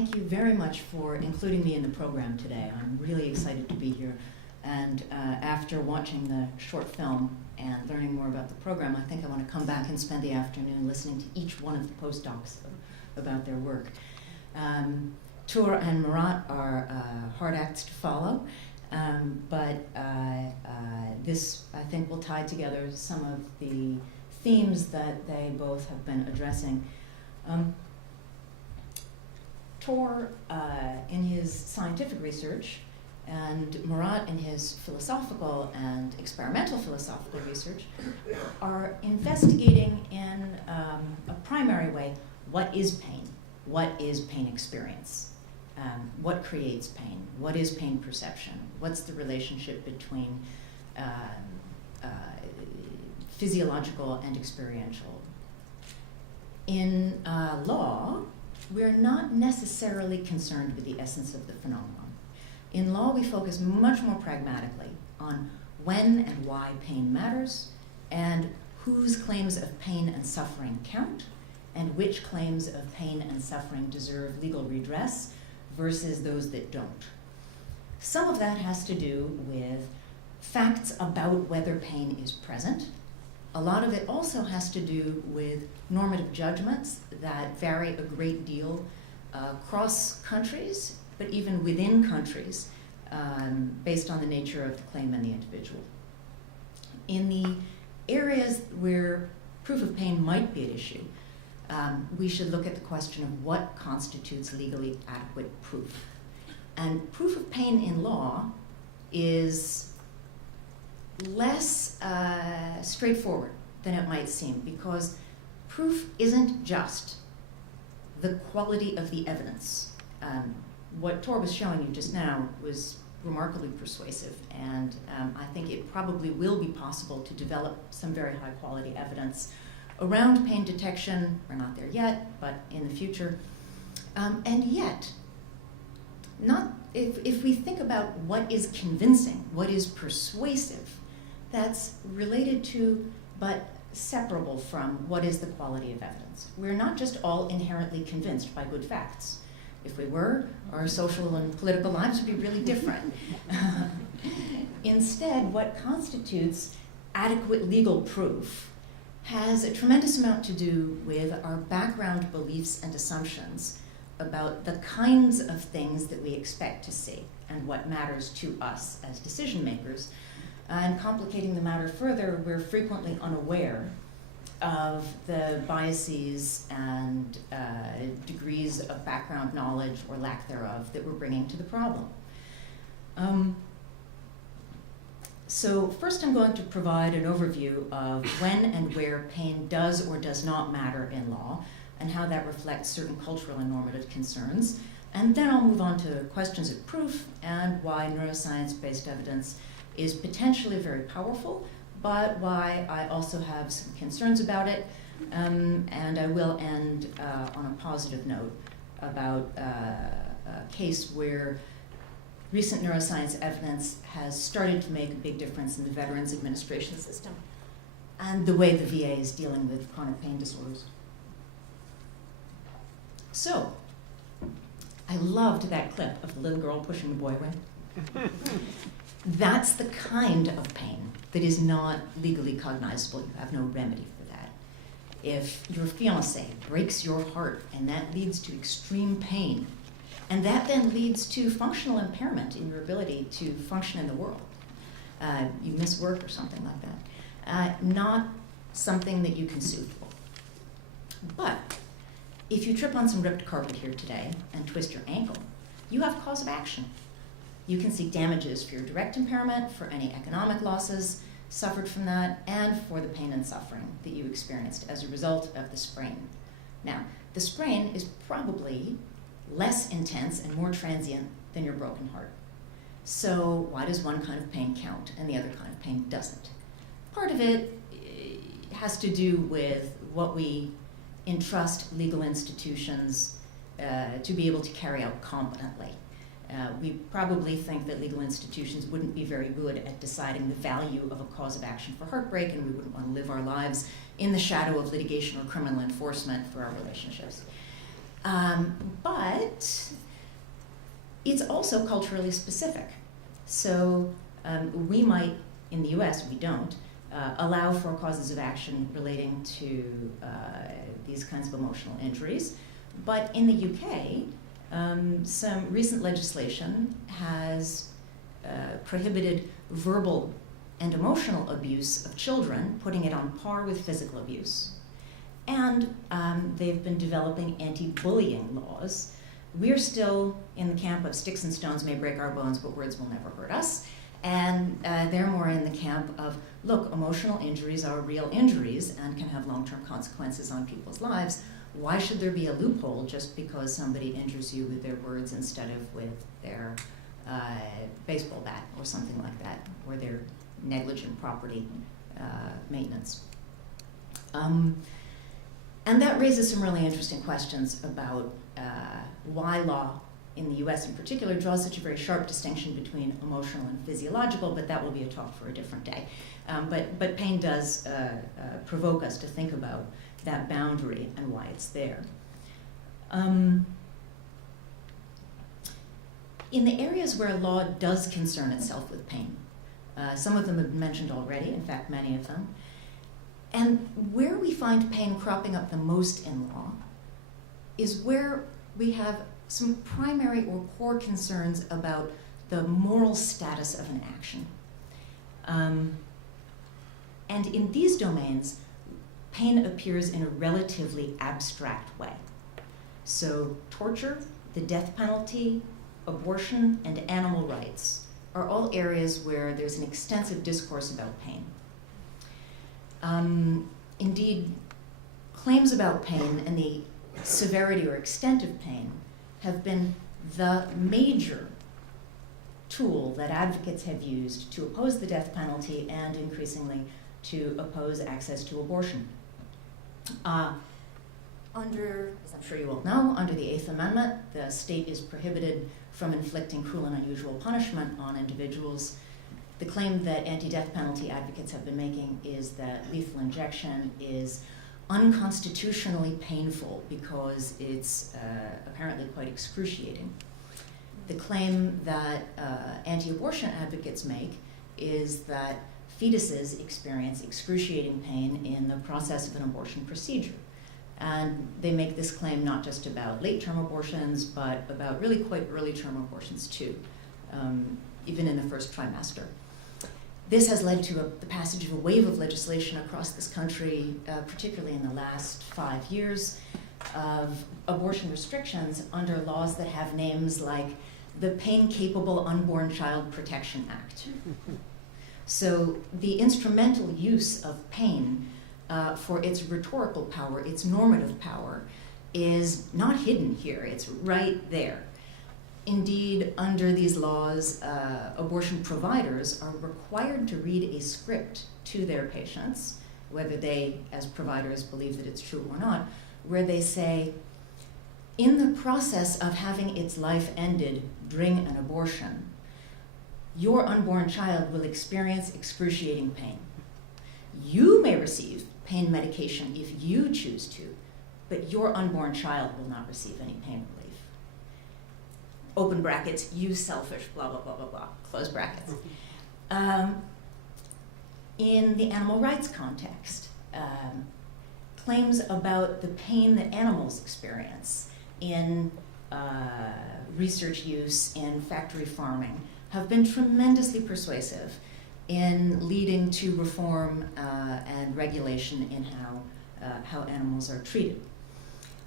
thank you very much for including me in the program today. I'm really excited to be here. And after watching the short film and learning more about the program, I think I want to come back and spend the afternoon listening to each one of the postdocs about their work. Tur and Murat are hard acts to follow, but this, I think, will tie together some of the themes that they both have been addressing. Tur, in his scientific research, and Murat in his philosophical and experimental philosophical research, are investigating in a primary way what is pain, what is pain experience, what creates pain, what is pain perception, what's the relationship between physiological and experiential. In law, we're not necessarily concerned with the essence of the phenomenon. In law, we focus much more pragmatically on when and why pain matters, and whose claims of pain and suffering count, and which claims of pain and suffering deserve legal redress versus those that don't. Some of that has to do with facts about whether pain is present. A lot of it also has to do with normative judgments that vary a great deal across countries, but even within countries, based on the nature of the claim and the individual. In the areas where proof of pain might be at issue, we should look at the question of what constitutes legally adequate proof. And proof of pain in law is less straightforward than it might seem, because proof isn't just the quality of the evidence. What Tur was showing you just now was remarkably persuasive, and I think it probably will be possible to develop some very high quality evidence around pain detection. We're not there yet, but in the future. And yet, if we think about what is convincing, what is persuasive, that's related to but separable from what is the quality of evidence. We're not just all inherently convinced by good facts. If we were, our social and political lives would be really different. Instead, what constitutes adequate legal proof has a tremendous amount to do with our background beliefs and assumptions about the kinds of things that we expect to see and what matters to us as decision makers. And complicating the matter further, we're frequently unaware of the biases and degrees of background knowledge or lack thereof that we're bringing to the problem. So first I'm going to provide an overview of when and where pain does or does not matter in law, and how that reflects certain cultural and normative concerns. And then I'll move on to questions of proof and why neuroscience-based evidence is potentially very powerful, but why I also have some concerns about it. And I will end on a positive note about a case where recent neuroscience evidence has started to make a big difference in the Veterans Administration system and the way the VA is dealing with chronic pain disorders. So, I loved that clip of the little girl pushing the boy away. That's the kind of pain that is not legally cognizable. You have no remedy for that. If your fiancé breaks your heart and that leads to extreme pain, and that then leads to functional impairment in your ability to function in the world, you miss work or something like that, not something that you can sue for. But if you trip on some ripped carpet here today and twist your ankle, you have cause of action. You can seek damages for your direct impairment, for any economic losses suffered from that, and for the pain and suffering that you experienced as a result of the sprain. Now, the sprain is probably less intense and more transient than your broken heart. So why does one kind of pain count and the other kind of pain doesn't? Part of it has to do with what we entrust legal institutions to be able to carry out competently. We probably think that legal institutions wouldn't be very good at deciding the value of a cause of action for heartbreak, and we wouldn't want to live our lives in the shadow of litigation or criminal enforcement for our relationships. But it's also culturally specific. So we might, in the US, we don't, allow for causes of action relating to these kinds of emotional injuries. But in the UK, some recent legislation has prohibited verbal and emotional abuse of children, putting it on par with physical abuse. And they've been developing anti-bullying laws. We're still in the camp of sticks and stones may break our bones, but words will never hurt us. And they're more in the camp of, look, emotional injuries are real injuries and can have long-term consequences on people's lives. Why should there be a loophole just because somebody injures you with their words instead of with their baseball bat or something like that, or their negligent property maintenance? And that raises some really interesting questions about why law in the US in particular draws such a very sharp distinction between emotional and physiological, but that will be a talk for a different day. But pain does provoke us to think about that boundary and why it's there. In the areas where law does concern itself with pain, some of them have been mentioned already, in fact, many of them, and where we find pain cropping up the most in law is where we have some primary or core concerns about the moral status of an action. And in these domains, pain appears in a relatively abstract way. So torture, the death penalty, abortion, and animal rights are all areas where there's an extensive discourse about pain. Indeed, claims about pain and the severity or extent of pain have been the major tool that advocates have used to oppose the death penalty and increasingly to oppose access to abortion. Under, as I'm sure you all know, under the Eighth Amendment, the state is prohibited from inflicting cruel and unusual punishment on individuals. The claim that anti-death penalty advocates have been making is that lethal injection is unconstitutionally painful because it's apparently quite excruciating. The claim that anti-abortion advocates make is that fetuses experience excruciating pain in the process of an abortion procedure. And they make this claim not just about late-term abortions, but about really quite early-term abortions too, even in the first trimester. This has led to the passage of a wave of legislation across this country, particularly in the last 5 years, of abortion restrictions under laws that have names like the Pain-Capable Unborn Child Protection Act. So the instrumental use of pain for its rhetorical power, its normative power, is not hidden here, it's right there. Indeed, under these laws, abortion providers are required to read a script to their patients, whether they, as providers, believe that it's true or not, where they say, in the process of having its life ended during an abortion, your unborn child will experience excruciating pain. You may receive pain medication if you choose to, but your unborn child will not receive any pain relief. Open brackets, you selfish, blah, blah, blah, blah, blah, close brackets. In the animal rights context, claims about the pain that animals experience in research use in factory farming have been tremendously persuasive in leading to reform and regulation in how animals are treated.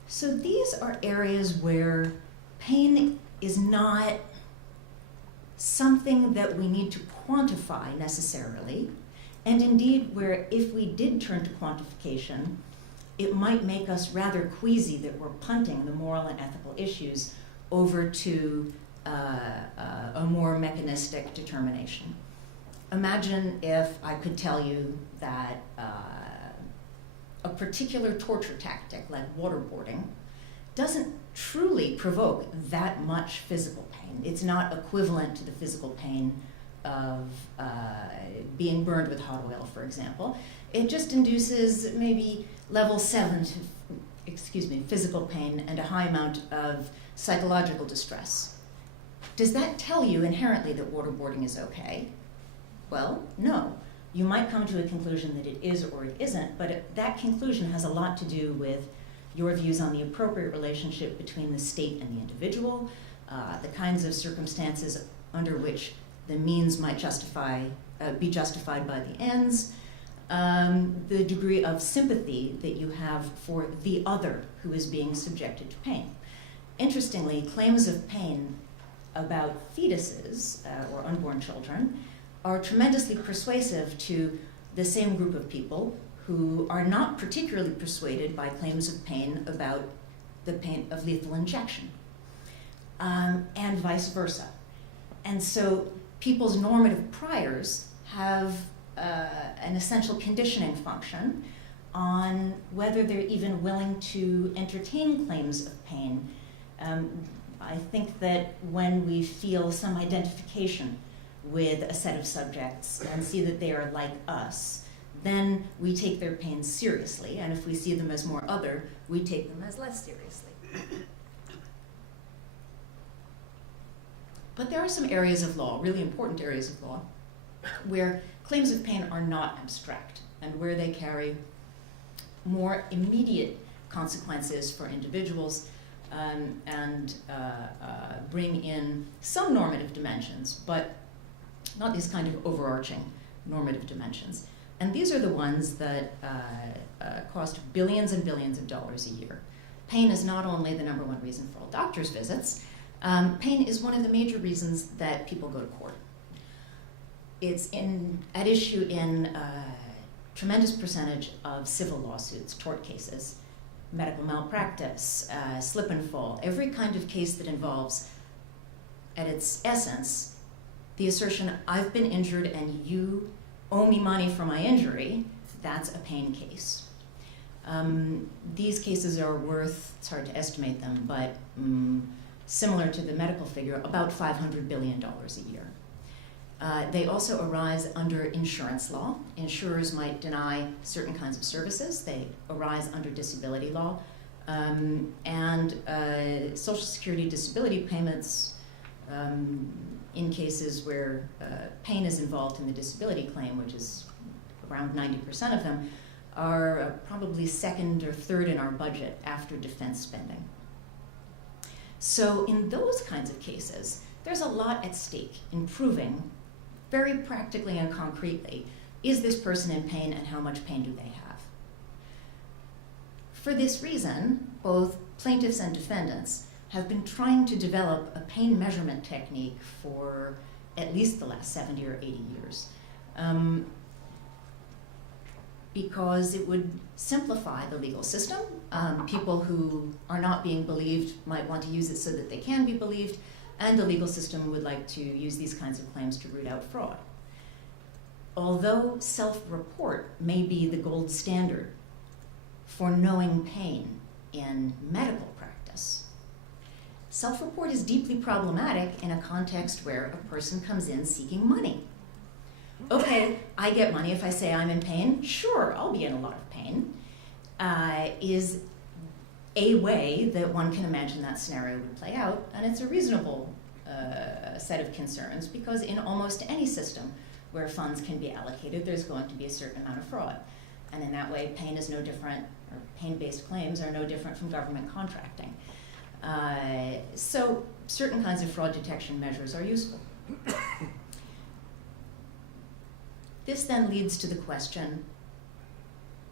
So these are areas where pain is not something that we need to quantify necessarily, and indeed where if we did turn to quantification, it might make us rather queasy that we're punting the moral and ethical issues over to a more mechanistic determination. Imagine if I could tell you that a particular torture tactic like waterboarding doesn't truly provoke that much physical pain. It's not equivalent to the physical pain of being burned with hot oil, for example. It just induces maybe level 7 to physical pain and a high amount of psychological distress. Does that tell you inherently that waterboarding is okay? Well, no. You might come to a conclusion that it is or it isn't, but that conclusion has a lot to do with your views on the appropriate relationship between the state and the individual, the kinds of circumstances under which the means might be justified by the ends, the degree of sympathy that you have for the other who is being subjected to pain. Interestingly, claims of pain about fetuses or unborn children are tremendously persuasive to the same group of people who are not particularly persuaded by claims of pain about the pain of lethal injection, and vice versa. And so people's normative priors have an essential conditioning function on whether they're even willing to entertain claims of pain. I think that when we feel some identification with a set of subjects and see that they are like us, then we take their pain seriously, and if we see them as more other, we take them as less seriously. But there are some areas of law, really important areas of law, where claims of pain are not abstract and where they carry more immediate consequences for individuals and bring in some normative dimensions, but not these kind of overarching normative dimensions. And these are the ones that cost billions and billions of dollars a year. Pain is not only the number one reason for all doctors' visits, pain is one of the major reasons that people go to court. It's at issue in a tremendous percentage of civil lawsuits, tort cases, medical malpractice, slip and fall, every kind of case that involves, at its essence, the assertion, I've been injured and you owe me money for my injury. That's a pain case. These cases are worth, it's hard to estimate them, but similar to the medical figure, about $500 billion a year. They also arise under insurance law. Insurers might deny certain kinds of services. They arise under disability law. And Social Security disability payments, in cases where pain is involved in the disability claim, which is around 90% of them, are probably second or third in our budget after defense spending. So in those kinds of cases, there's a lot at stake in proving very practically and concretely, is this person in pain and how much pain do they have? For this reason, both plaintiffs and defendants have been trying to develop a pain measurement technique for at least the last 70 or 80 years. Because it would simplify the legal system. People who are not being believed might want to use it so that they can be believed, and the legal system would like to use these kinds of claims to root out fraud. Although self-report may be the gold standard for knowing pain in medical practice, self-report is deeply problematic in a context where a person comes in seeking money. Okay, I get money if I say I'm in pain. Sure, I'll be in a lot of pain. Is a way that one can imagine that scenario would play out, and it's a reasonable set of concerns because in almost any system where funds can be allocated, there's going to be a certain amount of fraud. And in that way, pain is no different, or pain-based claims are no different from government contracting. So certain kinds of fraud detection measures are useful. This then leads to the question,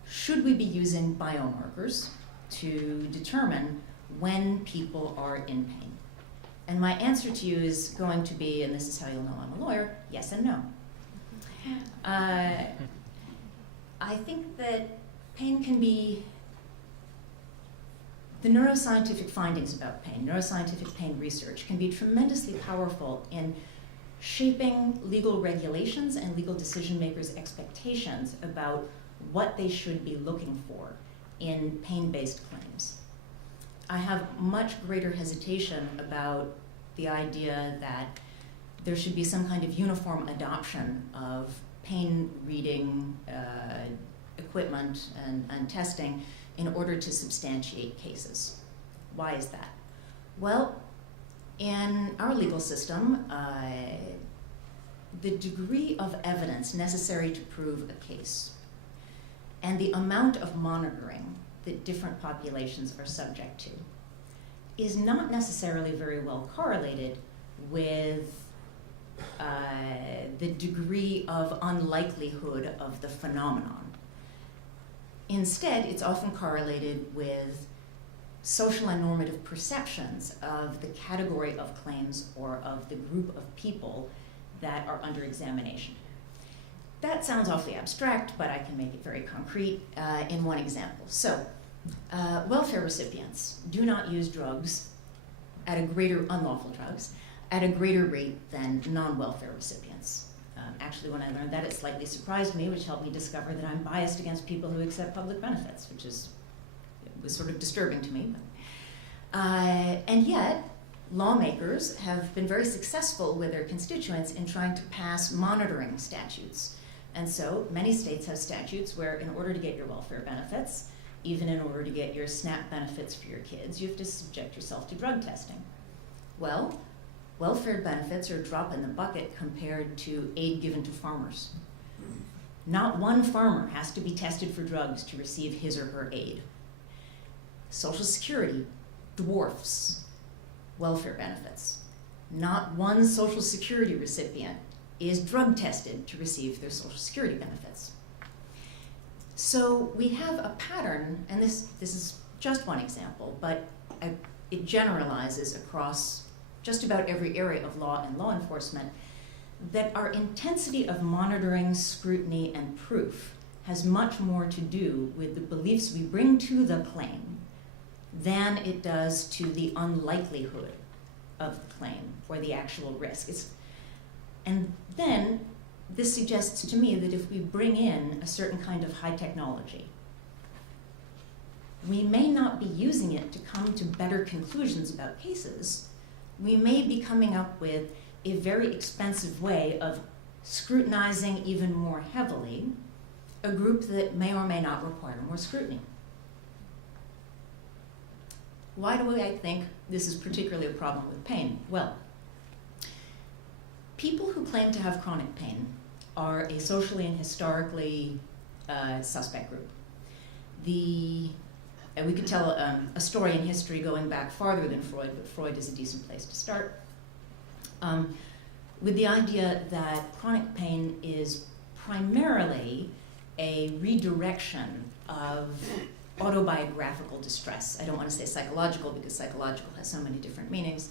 should we be using biomarkers to determine when people are in pain? And my answer to you is going to be, and this is how you'll know I'm a lawyer, yes and no. I think that pain can be, the neuroscientific findings about pain, neuroscientific pain research can be tremendously powerful in shaping legal regulations and legal decision makers' expectations about what they should be looking for in pain-based claims. I have much greater hesitation about the idea that there should be some kind of uniform adoption of pain reading equipment and testing in order to substantiate cases. Why is that? Well, in our legal system, the degree of evidence necessary to prove a case and the amount of monitoring that different populations are subject to is not necessarily very well correlated with the degree of unlikelihood of the phenomenon. Instead, it's often correlated with social and normative perceptions of the category of claims or of the group of people that are under examination. That sounds awfully abstract, but I can make it very concrete in one example. So, welfare recipients do not use drugs at a greater, unlawful drugs, at a greater rate than non-welfare recipients. Actually, when I learned that, it slightly surprised me, which helped me discover that I'm biased against people who accept public benefits, which was sort of disturbing to me. And yet, lawmakers have been very successful with their constituents in trying to pass monitoring statutes. And so many states have statutes where in order to get your welfare benefits, even in order to get your SNAP benefits for your kids, you have to subject yourself to drug testing. Well, welfare benefits are a drop in the bucket compared to aid given to farmers. Not one farmer has to be tested for drugs to receive his or her aid. Social Security dwarfs welfare benefits. Not one Social Security recipient is drug tested to receive their Social Security benefits. So we have a pattern, and this is just one example, but it generalizes across just about every area of law and law enforcement, that our intensity of monitoring, scrutiny, and proof has much more to do with the beliefs we bring to the claim than it does to the unlikelihood of the claim or the actual risk. And then this suggests to me that if we bring in a certain kind of high technology, we may not be using it to come to better conclusions about cases. We may be coming up with a very expensive way of scrutinizing even more heavily a group that may or may not require more scrutiny. Why do I think this is particularly a problem with pain? Well, people who claim to have chronic pain are a socially and historically suspect group. We could tell a story in history going back farther than Freud, but Freud is a decent place to start, with the idea that chronic pain is primarily a redirection of autobiographical distress. I don't want to say psychological because psychological has so many different meanings.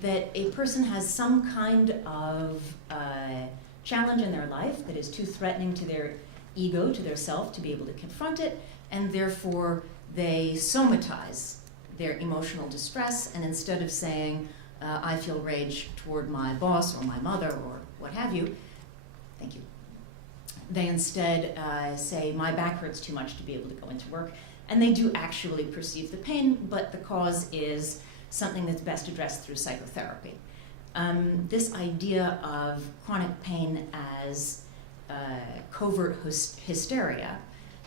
That a person has some kind of challenge in their life that is too threatening to their ego, to their self, to be able to confront it, and therefore they somatize their emotional distress, and instead of saying, I feel rage toward my boss or my mother or what have you, thank you, they instead say, my back hurts too much to be able to go into work, and they do actually perceive the pain, but the cause is something that's best addressed through psychotherapy. This idea of chronic pain as covert hysteria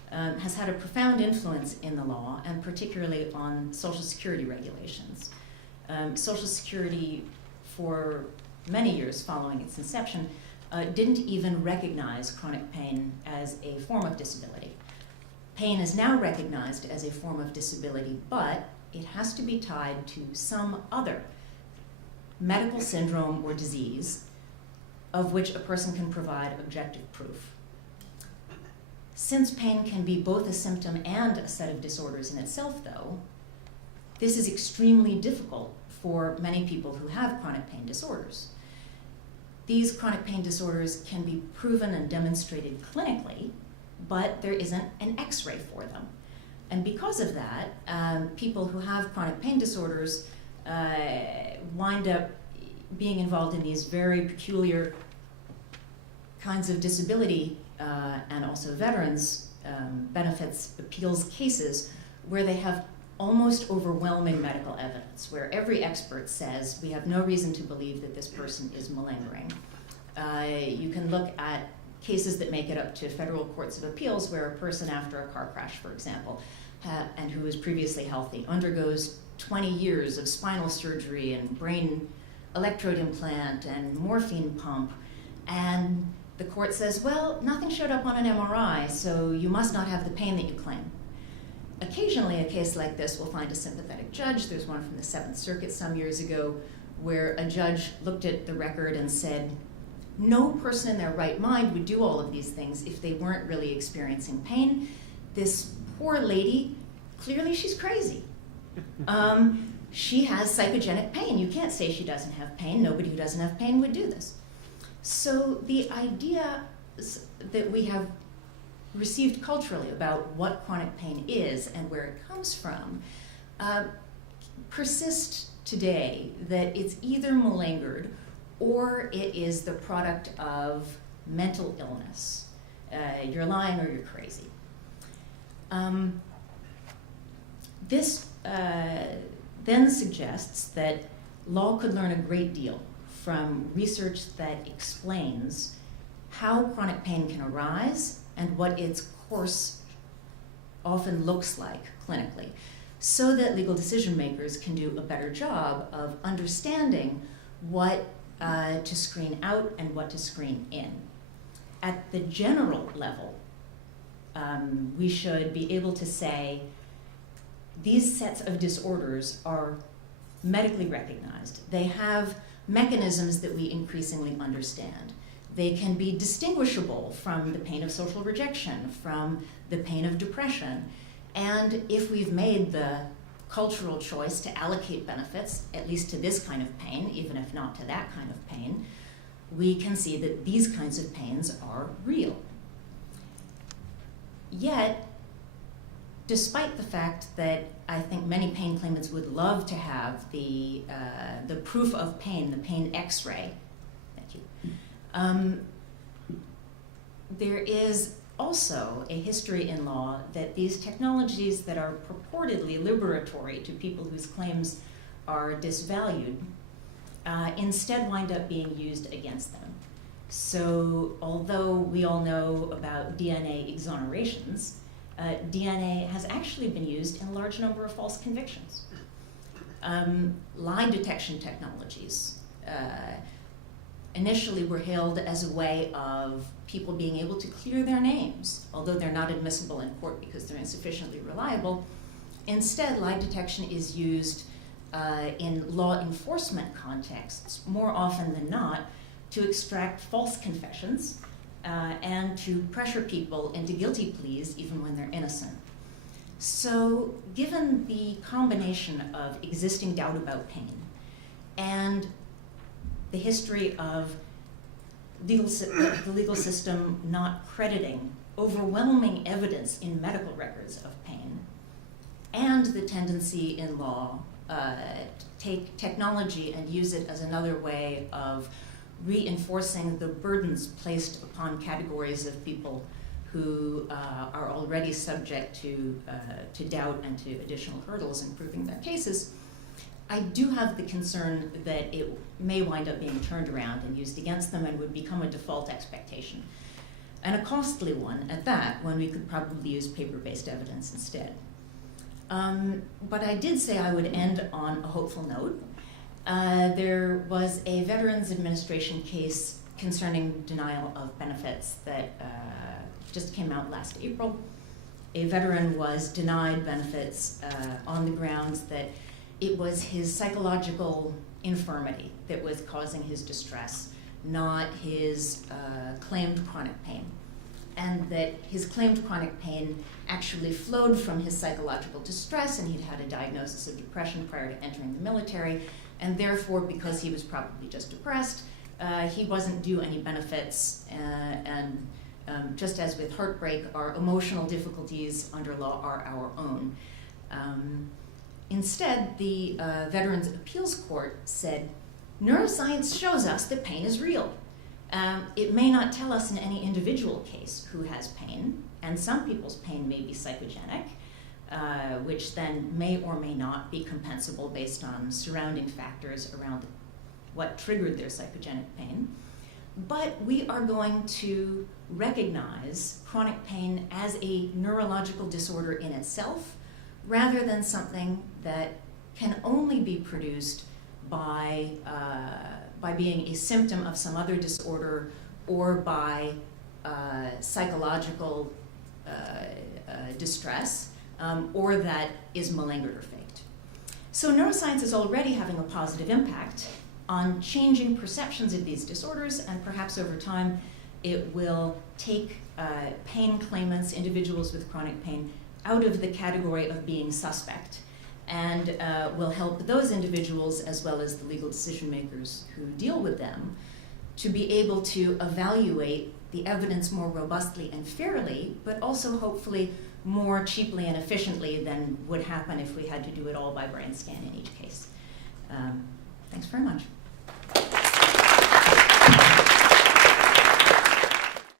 has had a profound influence in the law, and particularly on Social Security regulations. Social Security, for many years following its inception, didn't even recognize chronic pain as a form of disability. Pain is now recognized as a form of disability, but it has to be tied to some other medical syndrome or disease of which a person can provide objective proof. Since pain can be both a symptom and a set of disorders in itself, though, this is extremely difficult for many people who have chronic pain disorders. These chronic pain disorders can be proven and demonstrated clinically, but there isn't an X-ray for them. And because of that, people who have chronic pain disorders wind up being involved in these very peculiar kinds of disability and also veterans benefits appeals cases where they have almost overwhelming medical evidence, where every expert says we have no reason to believe that this person is malingering. You can look at cases that make it up to federal courts of appeals where a person after a car crash, for example, and who was previously healthy, undergoes 20 years of spinal surgery and brain electrode implant and morphine pump, and the court says, well, nothing showed up on an MRI, so you must not have the pain that you claim. Occasionally, a case like this will find a sympathetic judge. There's one from the Seventh Circuit some years ago where a judge looked at the record and said, no person in their right mind would do all of these things if they weren't really experiencing pain. This poor lady, clearly she's crazy. She has psychogenic pain. You can't say she doesn't have pain. Nobody who doesn't have pain would do this. So the idea that we have received culturally about what chronic pain is and where it comes from persist today, that it's either malingered or it is the product of mental illness. You're lying or you're crazy. This then suggests that law could learn a great deal from research that explains how chronic pain can arise and what its course often looks like clinically, so that legal decision makers can do a better job of understanding what to screen out and what to screen in. At the general level, we should be able to say these sets of disorders are medically recognized. They have mechanisms that we increasingly understand. They can be distinguishable from the pain of social rejection, from the pain of depression. And if we've made the cultural choice to allocate benefits, at least to this kind of pain, even if not to that kind of pain, we can see that these kinds of pains are real. Yet, despite the fact that I think many pain claimants would love to have the proof of pain, the pain X-ray, thank you, there is also a history in law that these technologies that are purportedly liberatory to people whose claims are disvalued instead wind up being used against them. So although we all know about DNA exonerations, DNA has actually been used in a large number of false convictions. Lie detection technologies initially were hailed as a way of people being able to clear their names, although they're not admissible in court because they're insufficiently reliable. Instead, lie detection is used in law enforcement contexts more often than not to extract false confessions and to pressure people into guilty pleas even when they're innocent. So given the combination of existing doubt about pain and the history of the legal system not crediting overwhelming evidence in medical records of pain, and the tendency in law to take technology and use it as another way of reinforcing the burdens placed upon categories of people who are already subject to doubt and to additional hurdles in proving their cases, I do have the concern that it may wind up being turned around and used against them and would become a default expectation, and a costly one at that, when we could probably use paper-based evidence instead. But I did say I would end on a hopeful note. There was a Veterans Administration case concerning denial of benefits that just came out last April. A veteran was denied benefits on the grounds that it was his psychological infirmity that was causing his distress, not his claimed chronic pain. And that his claimed chronic pain actually flowed from his psychological distress, and he'd had a diagnosis of depression prior to entering the military, and therefore, because he was probably just depressed, he wasn't due any benefits, and just as with heartbreak, our emotional difficulties under law are our own. Instead, the Veterans Appeals Court said, neuroscience shows us that pain is real. It may not tell us in any individual case who has pain, and some people's pain may be psychogenic, which then may or may not be compensable based on surrounding factors around what triggered their psychogenic pain. But we are going to recognize chronic pain as a neurological disorder in itself, rather than something that can only be produced by being a symptom of some other disorder or by psychological distress, or that is malingered or faked. So neuroscience is already having a positive impact on changing perceptions of these disorders, and perhaps over time it will take pain claimants, individuals with chronic pain, out of the category of being suspect, and will help those individuals, as well as the legal decision makers who deal with them, to be able to evaluate the evidence more robustly and fairly, but also hopefully more cheaply and efficiently than would happen if we had to do it all by brain scan in each case. Thanks very much.